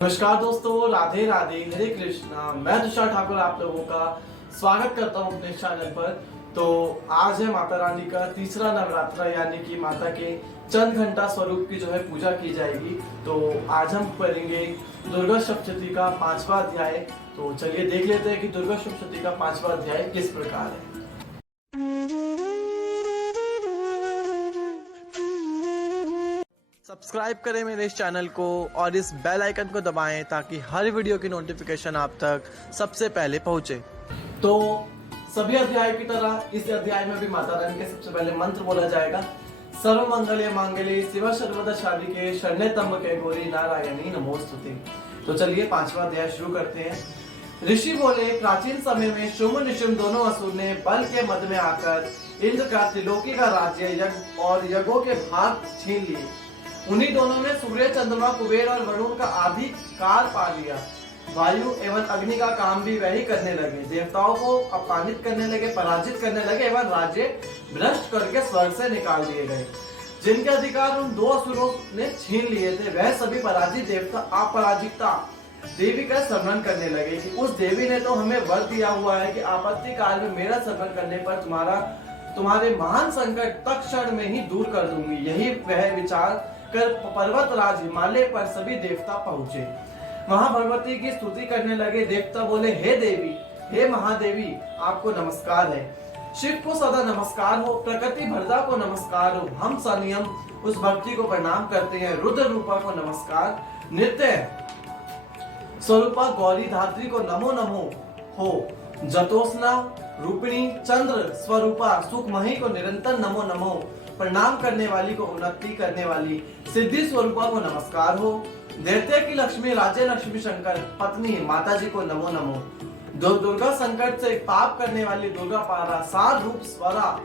नमस्कार दोस्तों, राधे राधे, हरे कृष्णा। मैं तुषार ठाकुर आप लोगों का स्वागत करता हूं अपने चैनल पर। तो आज है माता रानी का तीसरा नवरात्र, यानी कि माता के चंद घंटा स्वरूप की जो है पूजा की जाएगी। तो आज हम करेंगे दुर्गा सप्तशती का 5वां अध्याय। तो चलिए देख लेते हैं कि दुर्गा सप्तशती का 5वां अध्याय किस प्रकार है। सब्सक्राइब करें मेरे इस चैनल को और इस बेल आइकन को दबाएं ताकि हर वीडियो की नोटिफिकेशन आप तक सबसे पहले पहुंचे। तो सभी अध्याय की तरह इस अध्याय में भी माता रानी के सबसे पहले मंत्र बोला जाएगा। सर्व मंगल्य मांगल्ये शिव सर्वदा साधिके शरण्ये त्र्यंबके गौरी नारायणी नमोस्तुते। तो चलिए 5वां अध्याय शुरू करते हैं। ऋषि बोले, प्राचीन समय में शुम्भ निशुम्भ दोनों असुर ने बल के मद में आकर इंद्र का त्रिलोकी का राज्य यज्ञ और यज्ञों के भाग छीन लिए। उन्हीं दोनों ने सूर्य, चंद्रमा, कुबेर और वरुण का अधिकार पा लिया। वायु एवं अग्नि का काम भी वही करने लगे। देवताओं को अपमानित करने लगे, पराजित करने लगे एवं राज्य भ्रष्ट करके स्वर्ग से निकाल दिए गए। जिनके अधिकार उन दो असुरों ने छीन लिए थे, वह सभी पराजित देवता अपराजिता देवी का स्मरण करने लगे कि उस देवी ने तो हमें वर दिया हुआ है कि आपत्ति काल में मेरा स्मरण करने पर तुम्हारे महान संकट तत्क्षण में ही दूर कर दूंगी। यही वह विचार कर पर्वतराज हिमालय पर सभी देवता पहुंचे। वहां भगवती की स्तुति करने लगे। देवता बोले, हे देवी, हे महादेवी, आपको नमस्कार है। शिव को सदा नमस्कार हो, प्रकृति भरदा को नमस्कार हो। हम संयम उस भक्ति को प्रणाम करते हैं। रुद्र रूपा को नमस्कार, नृत्य स्वरूपा गौरी धात्री को नमो नमो हो। जतोस्ना रूपिणी चंद्र स्वरूपा सुखमही को निरंतर नमो नमो। प्रणाम करने वाली को उन्नति करने वाली सिद्धि स्वरूपा को नमस्कार हो। दैत्य की लक्ष्मी राज्य लक्ष्मी शंकर पत्नी माता जी को नमो नमो। दुर्गा संकट से पाप करने वाली दुर्गा पारा सार रूप स्वरा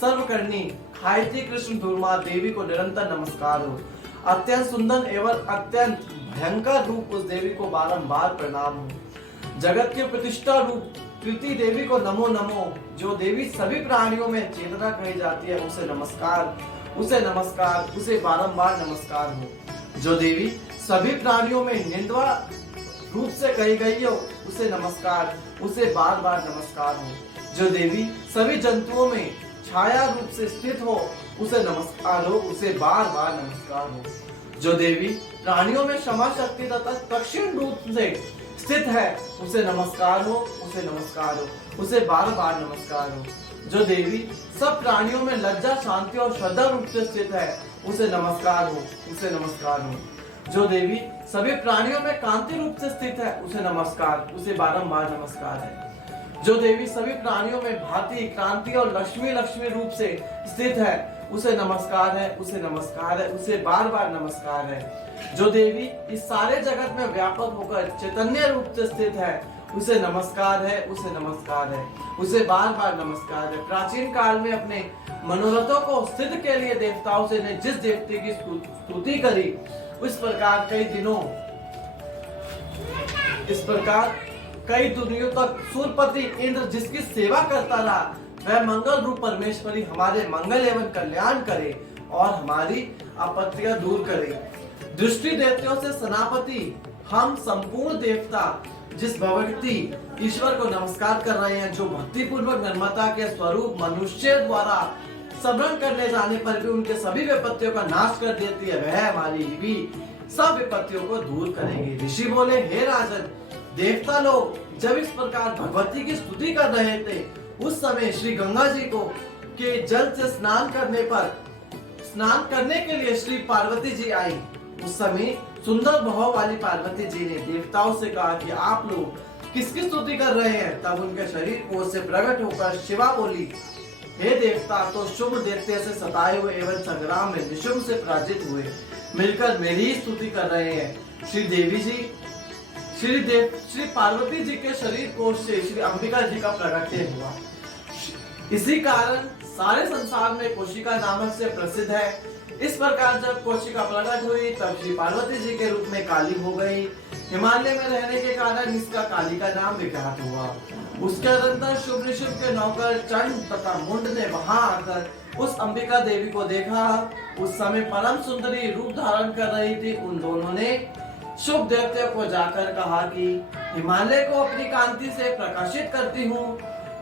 सर्वकर्णी खायती कृष्ण दुर्मा देवी को निरंतर नमस्कार हो। अत्यंत सुंदर एवं अत्यंत भयंकर रूप उस देवी को बारंबार प्रणाम हो। जगत के प्रतिष्ठा रूप कृति देवी को नमो नमो। जो देवी सभी प्राणियों में चेतना कही जाती है, उसे नमस्कार, उसे नमस्कार, उसे बारंबार नमस्कार हो। जो देवी सभी प्राणियों में निंदवा रूप से कही गई हो, उसे नमस्कार, उसे बार बार नमस्कार हो। जो देवी सभी जंतुओं में छाया रूप से स्थित हो, उसे नमस्कार हो, उसे बार बार नमस्कार हो। जो देवी प्राणियों में क्षमा शक्ति तथा दक्षिण रूप से स्थित है, उसे नमस्कार हो, उसे नमस्कार हो, उसे बार बार नमस्कार हो। जो देवी सब प्राणियों में लज्जा शांति और श्रद्धा रूप से स्थित है, उसे नमस्कार हो, उसे नमस्कार हो। जो देवी सभी प्राणियों में कांति रूप से स्थित है, उसे नमस्कार, उसे बारंबार नमस्कार है। जो देवी सभी प्राणियों में भांति क्रांति और लक्ष्मी लक्ष्मी रूप से स्थित है, उसे नमस्कार है, उसे नमस्कार है, उसे बार बार नमस्कार है। जो देवी इस सारे जगत में व्यापक होकर चैतन्य रूप से स्थित है, उसे नमस्कार है, उसे नमस्कार है, उसे बार बार नमस्कार है। प्राचीन काल में अपने मनोरथों को सिद्ध के लिए देवताओं से ने जिस देवते की स्तुति करी, इस प्रकार कई दुनियों तक सूर्यपति इंद्र जिसकी सेवा करता रहा, वह मंगल रूप परमेश्वरी हमारे मंगल एवं कल्याण करे और हमारी आपत्तियां दूर करे। दृष्टि देवताओं से सेनापति हम संपूर्ण देवता जिस भगवती ईश्वर को नमस्कार कर रहे हैं, जो भक्ति पूर्वक निर्माता के स्वरूप मनुष्य द्वारा स्मरण करने जाने पर भी उनके सभी विपत्तियों का नाश कर देती है, वह हमारी भी सब विपत्तियों को दूर करेंगे। ऋषि बोले, हे राजन, देवता लोग जब इस प्रकार भगवती की स्तुति कर रहे थे, उस समय श्री गंगा जी को के जल से स्नान करने के लिए श्री पार्वती जी आई। उस समय सुंदर भाव वाली पार्वती जी ने देवताओं से कहा कि आप लोग किसकी स्तुति कर रहे हैं। तब उनके शरीर कोश से प्रकट होकर शिवा बोली, हे देवता, तो शुभ दैत्य से सताए हुए एवं संग्राम में निशुम्भ से पराजित हुए मिलकर मेरी ही स्तुति कर रहे हैं। श्री देवी जी श्री पार्वती जी के शरीर कोश से श्री अंबिका जी का प्रकट्य हुआ। इसी कारण सारे संसार में कोशिका नामक से प्रसिद्ध है। इस प्रकार जब कोशिका प्रकट हुई, तब श्री पार्वती जी के रूप में काली हो गई। हिमालय में रहने के कारण इसका काली का नाम विख्यात हुआ। उसके अनंतर शुभ निशुभ के नौकर चंड तथा मुंड ने वहां आकर उस अंबिका देवी को देखा। उस समय परम सुंदरी रूप धारण कर रही थी। उन दोनों ने शुभ दैत्य को जाकर कहा कि हिमालय को अपनी कांति से प्रकाशित करती हूँ।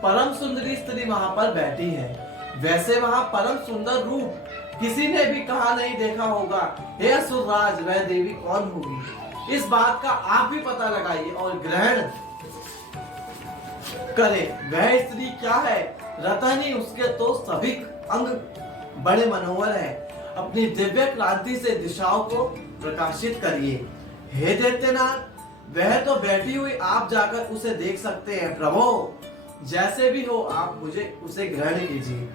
परम सुंदरी स्त्री वहां पर बैठी है। वैसे वहां परम सुंदर रूप किसी ने भी कहा नहीं देखा होगा। हे असुरराज, वह देवी कौन होगी? इस बात का आप भी पता लगाइए और ग्रहण करें। वह स्त्री क्या है? रतनी, उसके तो सभी अंग बड़े मनोहर है। अपनी दिव्य क्रांति से दिशाओं को प्रकाशित करिए। हे दैत्यनाथ, वह तो बैठी हुई, आप जाकर उसे देख सकते हैं। प्रभु, जैसे भी हो आप मुझे उसे ग्रहण कीजिए।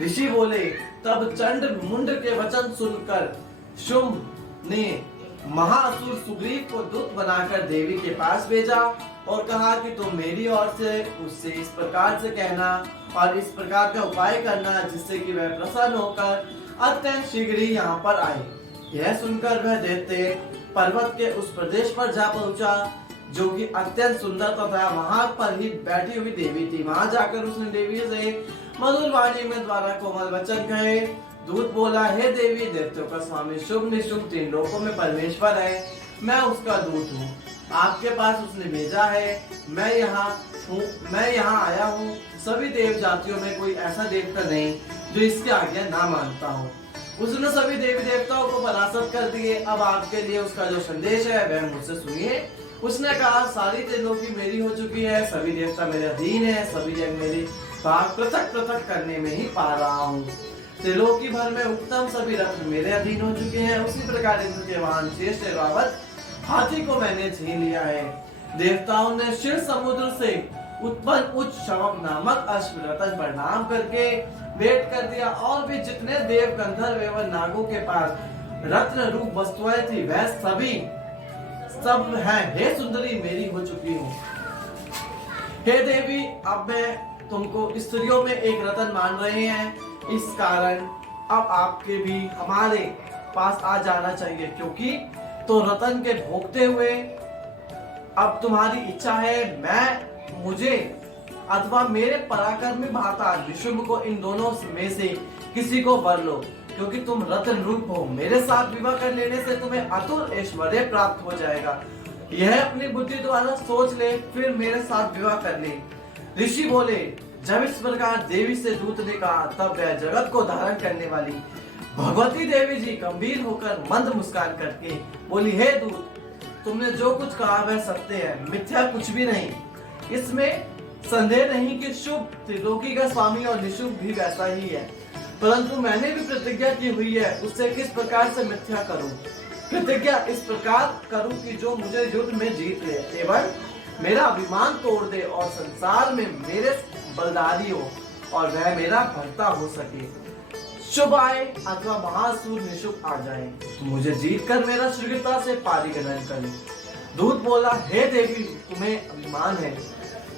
ऋषि बोले। तब चंड मुंड के वचन सुनकर शुंभ ने महाअसुर सुग्रीव को दूत बनाकर देवी के पास भेजा और कहा कि तुम मेरी ओर से उससे इस प्रकार से कहना और इस प्रकार का उपाय करना जिससे कि वह प्रसन्न होकर अत्यंत शीघ्र ही यहाँ पर आए। यह सुनकर वह दैत्य पर्वत के उस प्रदेश पर जा पहुंचा जो कि अत्यंत सुंदर तथा वहां पर ही बैठी हुई देवी थी। वहां जाकर उसने देवी से मधुर वाणी में द्वारा कोमल वचन कहे। दूत बोला, हे देवी, दैत्यों का स्वामी शुभ निशुभ तीन लोकों में परमेश्वर है, मैं उसका दूत हूँ। आपके पास उसने भेजा है। मैं यहाँ आया हूँ। सभी देव जातियों में कोई ऐसा देवता नहीं जो इसकी आज्ञा ना मानता हो। उसने सभी देवी देवताओं को परास्त कर दिए। अब आपके लिए उसका जो संदेश है वह मुझसे सुनिए। उसने कहा, सारी त्रिलोकी मेरी हो चुकी है, सभी देवता मेरे अधीन है, सभी यज्ञ मेरी भाग पृथक पृथक करने में ही पा रहा हूँ। त्रिलोकी भर में उत्तम सभी रत्न मेरे अधीन हो चुके हैं। उसी प्रकार इंद्र के वाहन श्रेष्ठ एरावत हाथी को मैंने छीन लिया है। देवताओं ने क्षीर समुद्र से उत्पन्न उच्च शवक नामक अश्व रतन पर नाम करके भेंट कर दिया। और भी जितने देव गंधर्व एवं नागों के पास रत्न रूप वस्तुएं थी वह सभी सब है। हे सुंदरी, मेरी हो चुकी हूँ। हे देवी, अब मैं तुमको स्त्रियों में एक रतन मान रहे हैं, इस कारण अब आपके भी हमारे पास आ जाना चाहिए, क्योंकि तो रतन के भोगते हुए अब तुम्हारी इच्छा है मुझे अथवा मेरे पराक्रमी भ्राता निशुंभ को इन दोनों में से किसी को वर लो, क्योंकि तुम रतन रूप हो। मेरे साथ विवाह कर लेने से तुम्हें अतुल ऐश्वर्य प्राप्त हो जाएगा। यह अपनी बुद्धि द्वारा सोच ले, फिर मेरे साथ विवाह कर ले। ऋषि बोले। जब इस प्रकार देवी से दूत ने कहा तब वह जगत को धारण करने वाली भगवती देवी जी गंभीर होकर मंद मुस्कान करके बोली, हे दूत, तुमने जो कुछ कहा वह सत्य है, मिथ्या कुछ भी नहीं। इसमें संदेह नहीं कि शुभ त्रिलोकी का स्वामी और निशुभ भी वैसा ही है, परंतु मैंने भी प्रतिज्ञा की हुई है, उससे किस प्रकार से मिथ्या करूं। प्रतिज्ञा इस प्रकार करूं कि जो मुझे युद्ध में जीत ले एवं मेरा अभिमान तोड़ दे और संसार में मेरे बलदारी हो और वह मेरा भर्ता हो सके। शुभ आए अथवा महासुर निशुभ आ जाए, मुझे जीत कर मेरा शीघ्रता से पारिग्रहण करे। दूत बोला, हे देवी, तुम्हें अभिमान है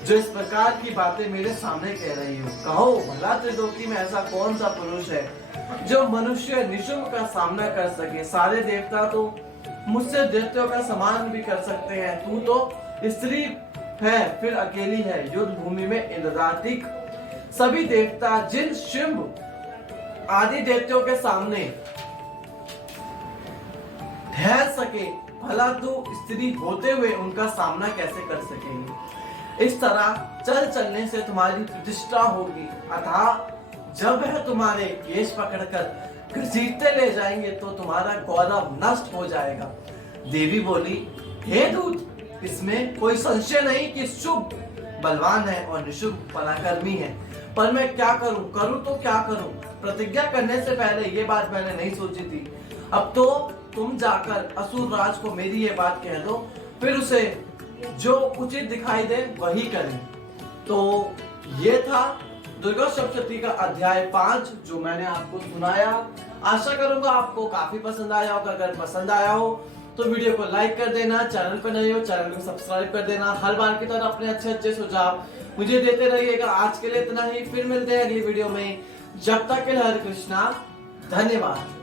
जो इस प्रकार की बातें मेरे सामने कह रही हो। कहो भला त्रिलोकी में ऐसा कौन सा पुरुष है जो मनुष्य निशुंभ का सामना कर सके। सारे देवता तो मुझसे दैत्यों का समान भी कर सकते हैं, तू तो स्त्री है, फिर अकेली है। युद्ध भूमि में इंद्रादिक सभी देवता जिन शुंभ आदि दैत्यों के सामने ठहर सके, भला तू स्त्री होते हुए उनका सामना कैसे कर सकेंगे। इस तरह चल चलने से तुम्हारी प्रतिष्ठा होगी, अतः जब वह तुम्हारे केश पकड़कर घसीटते ले जाएंगे तो तुम्हारा गौरव नष्ट हो जाएगा। देवी बोली, हे दूत, इसमें कोई संशय नहीं कि शुभ बलवान है और निशुभ पराक्रमी है, पर मैं क्या करूं तो क्या करूं। प्रतिज्ञा करने से पहले ये बात मैंने नहीं सोची थी। अब तो तुम जाकर असुर राज को मेरी ये बात कह दो, फिर उसे जो उचित दिखाई दे वही करें। तो ये था दुर्गा सप्तशती का अध्याय 5 जो मैंने आपको सुनाया। आशा करूंगा आपको काफी पसंद आया होगा। अगर पसंद आया हो तो वीडियो को लाइक कर देना, चैनल पर नए हो चैनल को सब्सक्राइब कर देना। हर बार की तरह अपने अच्छे सुझाव मुझे देते रहिएगा। आज के लिए इतना ही, फिर मिलते हैं अगली वीडियो में। जब तक के लिए हरे कृष्णा, धन्यवाद।